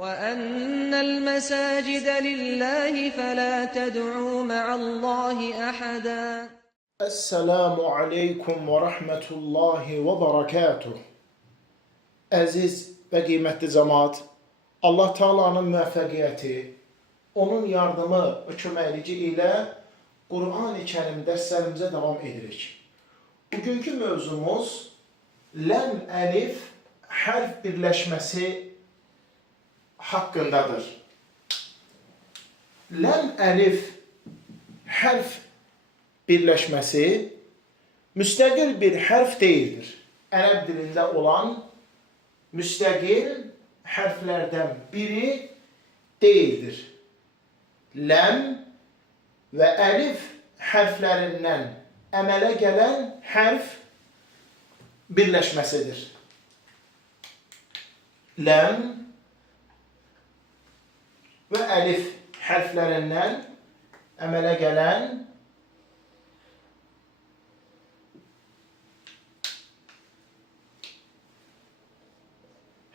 وَأَنَّ الْمَسَاجِدَ لِلَّهِ فَلَا تَدْعُوا مَعَ اللّٰهِ أَحَدًا. Esselamu Aleyküm ve Rahmetullahi ve Berekatuh. Əziz və qiymətli cəmaat, Allah Taala'nın müvəffəqiyyəti, onun yardımı və köməkliyi ilə Qur'an-ı Kərim dərslərimizə davam edirik. Bugünkü mövzumuz ləm əlif hərf birləşməsi haqqındadır. Ləm əlif hərf birləşməsi müstəqil bir hərf deyildir. Ərəb dilində olan müstəqil hərflərdən biri deyildir. Ləm və əlif hərflərindən əmələ gələn hərf birləşməsidir. Ləm və əlif hərflərindən əmələ gələn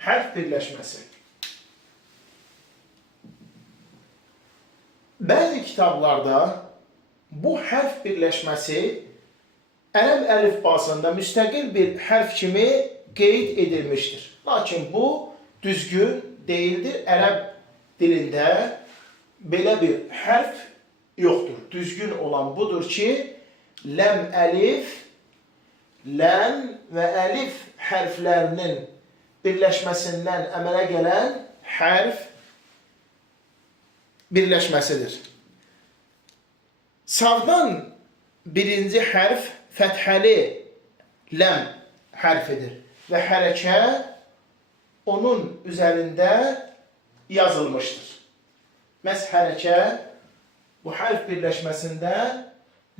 hərf birləşməsi. Bəzi kitablarda bu hərf birləşməsi ərəb əlifbasında müstəqil bir hərf kimi qeyd edilmişdir. Lakin bu düzgün deyildir. Ərəb dilində belə bir hərf yoxdur. Düzgün olan budur ki, ləm əlif, ləm və əlif hərflərinin birləşməsindən əmələ gələn hərf birləşməsidir. Sağdan birinci hərf fəthəli ləm hərfidir və hərəkə onun üzərində yazılmışdır. Məhz hərəkə bu hərf birləşməsində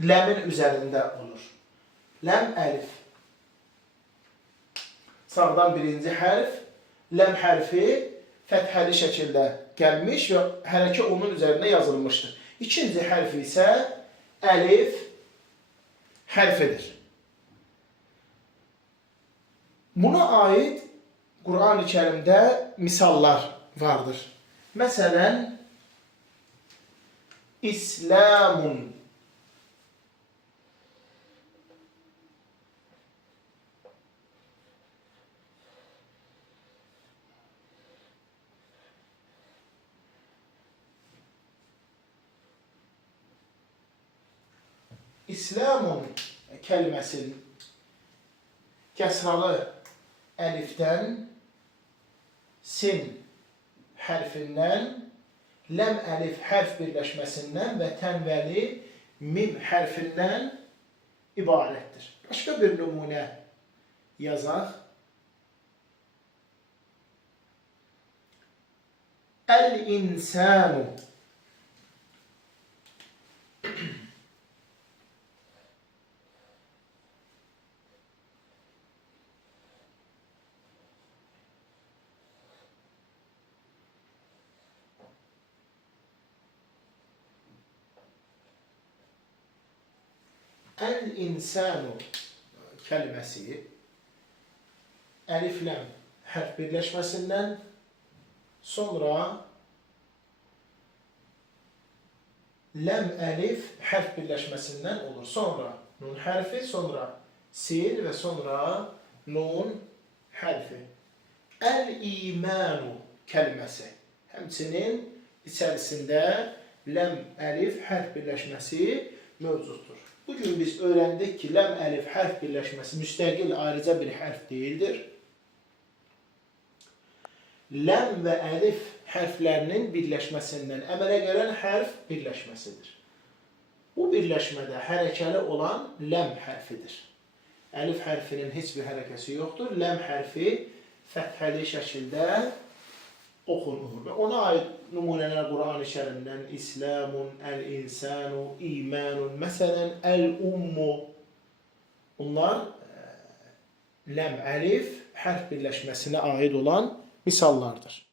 ləmin üzərində olur. Ləm əlif. Sağdan birinci hərf, ləm hərfi fəthəli şəkildə gəlmiş və hərəkə onun üzərində yazılmışdır. İkinci hərf isə əlif hərfidir. Buna aid Qur'an-ı Kərimdə misallar vardır. Məsələn, İslamun, İslamun kəlməsinin kəsralı əlifdən, sin hərfindən, ləm əlif hərf birləşməsindən və tənvəli mim hərfindən ibarətdir. Başqa bir nümunə yazaq. Əl-insanu. Əl-insanu kəlməsi əlif-ləm hərf birləşməsindən, sonra ləm əlif hərf birləşməsindən olur. Sonra nun hərfi, sonra sin və sonra nun hərfi. Əl-imanu kəlməsi həmçinin içərisində ləm əlif hərf birləşməsi mövcuddur. Bugün biz öyrəndik ki, ləm əlif hərf birləşməsi müstəqil ayrıca bir hərf deyildir. Ləm və əlif hərflərinin birləşməsindən əmələ gələn hərf birləşməsidir. Bu birləşmədə hərəkəli olan ləm hərfidir. Əlif hərfinin heç bir hərəkəsi yoxdur. Ləm hərfi fəthəli şəkildə oxunur. Və ona aid nümunələr Qur'an-ı Kərimdən İslamun, əl-insanu, imanun, məsələn, əl-ummu. Bunlar ləm əlif hərf birləşməsinə aid olan misallardır.